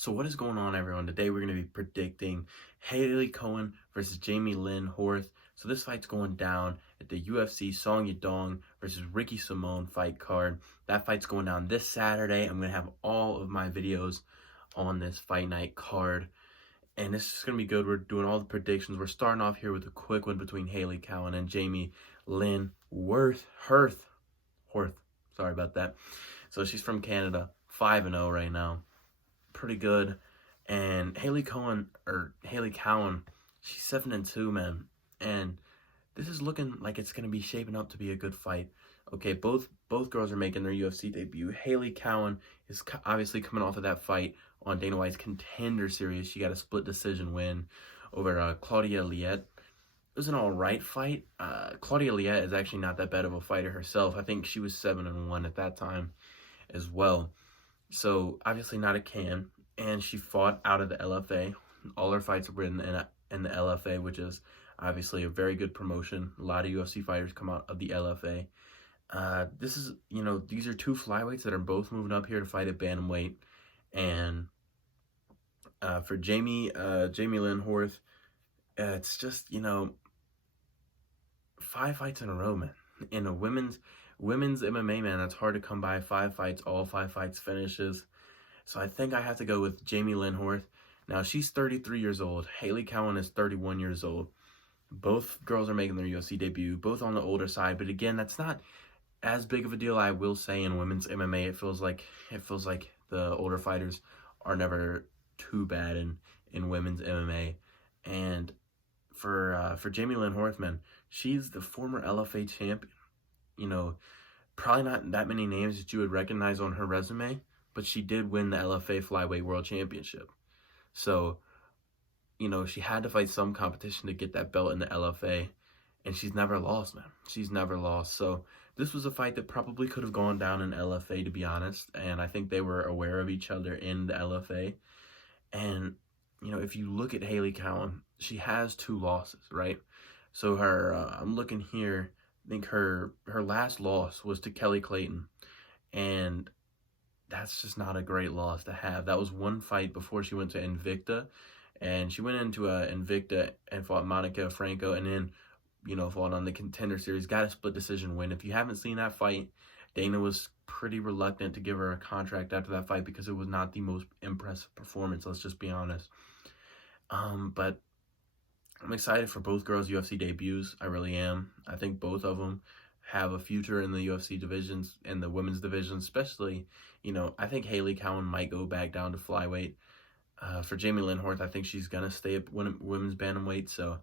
So what is going on, everyone? Today we're going to be predicting Hailey Cowan versus Jamey-Lyn Horth. So this fight's going down at the UFC Song Yadong versus Ricky Simone fight card. That fight's going down this Saturday. I'm going to have all of my videos on this fight night card. And this is going to be good. We're doing all the predictions. We're starting off here with a quick one between Hailey Cowan and Jamey-Lyn Horth. Sorry about that. So she's from Canada, 5-0 right now. Pretty good. And Hailey Cowan, she's 7-2, man. And this is looking like it's gonna be shaping up to be a good fight. Okay, both girls are making their UFC debut. Hailey Cowan is obviously coming off of that fight on Dana White's Contender Series. She got a split decision win over Claudia Liet. It was an alright fight. Claudia Liet is actually not that bad of a fighter herself. I think she was 7-1 at that time as well. So obviously not a can, and she fought out of the LFA. All her fights were in the LFA, which is obviously a very good promotion. A lot of UFC fighters come out of the LFA. This is, these are two flyweights that are both moving up here to fight at bantamweight. And for Jamey-Lyn Horth, it's just, 5 fights in a row, man. In a women's MMA, man, that's hard to come by. 5 fights, all 5 fights finishes. So I think I have to go with Jamey-Lyn Horth. Now, she's 33 years old. Hailey Cowan is 31 years old. Both girls are making their UFC debut, both on the older side. But again, that's not as big of a deal, I will say, in women's MMA. It feels like the older fighters are never too bad in women's MMA. And for Jamey-Lyn Horth, man, she's the former LFA champion. Probably not that many names that you would recognize on her resume, but she did win the LFA Flyweight World Championship. So, she had to fight some competition to get that belt in the LFA, and she's never lost, man. She's never lost. So this was a fight that probably could have gone down in LFA, to be honest, and I think they were aware of each other in the LFA. And, if you look at Hailey Cowan, she has 2 losses, right? So I'm looking here, I think her last loss was to Kelly Clayton, and that's just not a great loss to have. That was one fight before she went to Invicta, and she went into Invicta and fought Monica Franco, and then, fought on the Contender Series, got a split decision win. If you haven't seen that fight, Dana was pretty reluctant to give her a contract after that fight because it was not the most impressive performance, let's just be honest. But I'm excited for both girls' UFC debuts. I really am. I think both of them have a future in the UFC divisions and the women's division, especially, I think Hailey Cowan might go back down to flyweight. For Jamey-Lyn Horth, I think she's going to stay at women's bantamweight. So,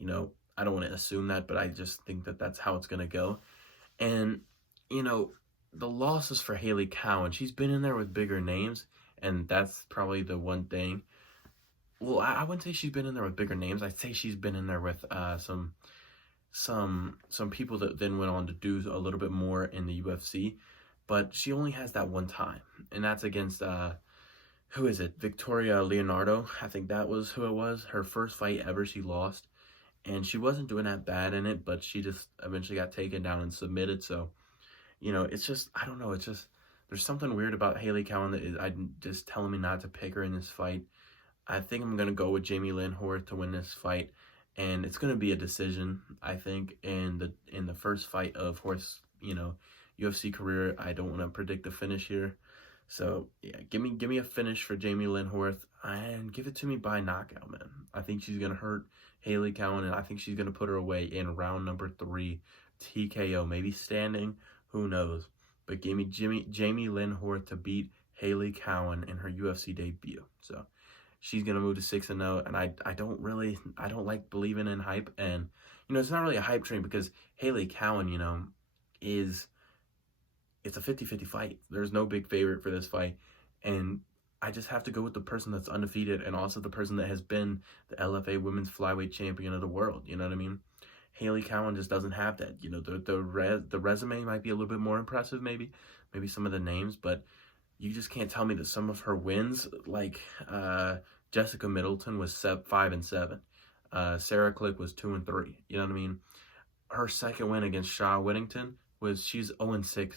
I don't want to assume that, but I just think that that's how it's going to go. And, the losses for Hailey Cowan, she's been in there with bigger names, and that's probably the one thing. Well, I wouldn't say she's been in there with bigger names. I'd say she's been in there with some people that then went on to do a little bit more in the UFC. But she only has that one time, and that's against who is it? Victoria Leonardo. I think that was who it was. Her first fight ever, she lost, and she wasn't doing that bad in it, but she just eventually got taken down and submitted. So, it's just, I don't know. It's just, there's something weird about Hailey Cowan that is just telling me not to pick her in this fight. I think I'm going to go with Jamey-Lyn Horth to win this fight, and it's going to be a decision, I think, in the first fight of Horth's, UFC career. I don't want to predict the finish here. So, yeah, give me a finish for Jamey-Lyn Horth, and give it to me by knockout, man. I think she's going to hurt Hailey Cowan, and I think she's going to put her away in round number 3, TKO, maybe standing, who knows. But give me Jamey-Lyn Horth to beat Hailey Cowan in her UFC debut. So she's going to move to 6-0, and I don't like believing in hype. And, it's not really a hype train because Hailey Cowan, it's a 50-50 fight. There's no big favorite for this fight. And I just have to go with the person that's undefeated and also the person that has been the LFA Women's Flyweight Champion of the world. You know what I mean? Hailey Cowan just doesn't have that. The resume might be a little bit more impressive, maybe some of the names, but you just can't tell me that some of her wins, like Jessica Middleton was 5-7. Sarah Click was 2-3. You know what I mean? Her second win against Shaw Whittington she's 0-6.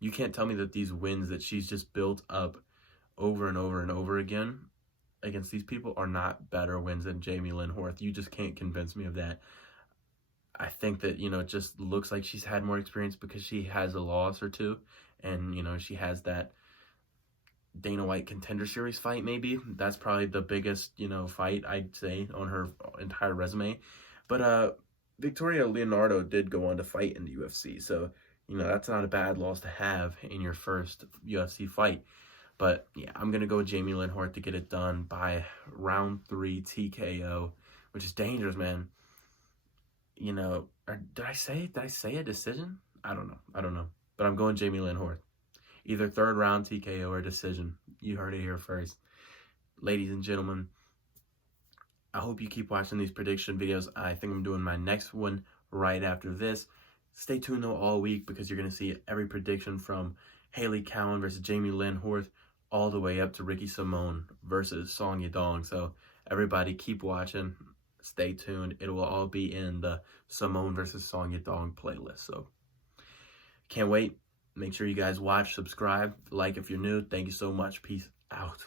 You can't tell me that these wins that she's just built up over and over and over again against these people are not better wins than Jamey-Lyn Horth. You just can't convince me of that. I think that, it just looks like she's had more experience because she has a loss or two. And, she has that Dana White Contender Series fight, maybe. That's probably the biggest, fight, I'd say, on her entire resume. But Victoria Leonardo did go on to fight in the UFC. So, that's not a bad loss to have in your first UFC fight. But, yeah, I'm going to go with Jamey-Lyn Horth to get it done by round 3 TKO, which is dangerous, man. Did I say a decision? I don't know. But I'm going Jamey-Lyn Horth. Either third round TKO or decision. You heard it here first. Ladies and gentlemen, I hope you keep watching these prediction videos. I think I'm doing my next one right after this. Stay tuned though all week because you're going to see every prediction from Hailey Cowan versus Jamey-Lyn Horth all the way up to Ricky Simone versus Song Yadong. So everybody keep watching. Stay tuned. It will all be in the Simone versus Song Yadong playlist. So can't wait. Make sure you guys watch, subscribe, like if you're new. Thank you so much. Peace out.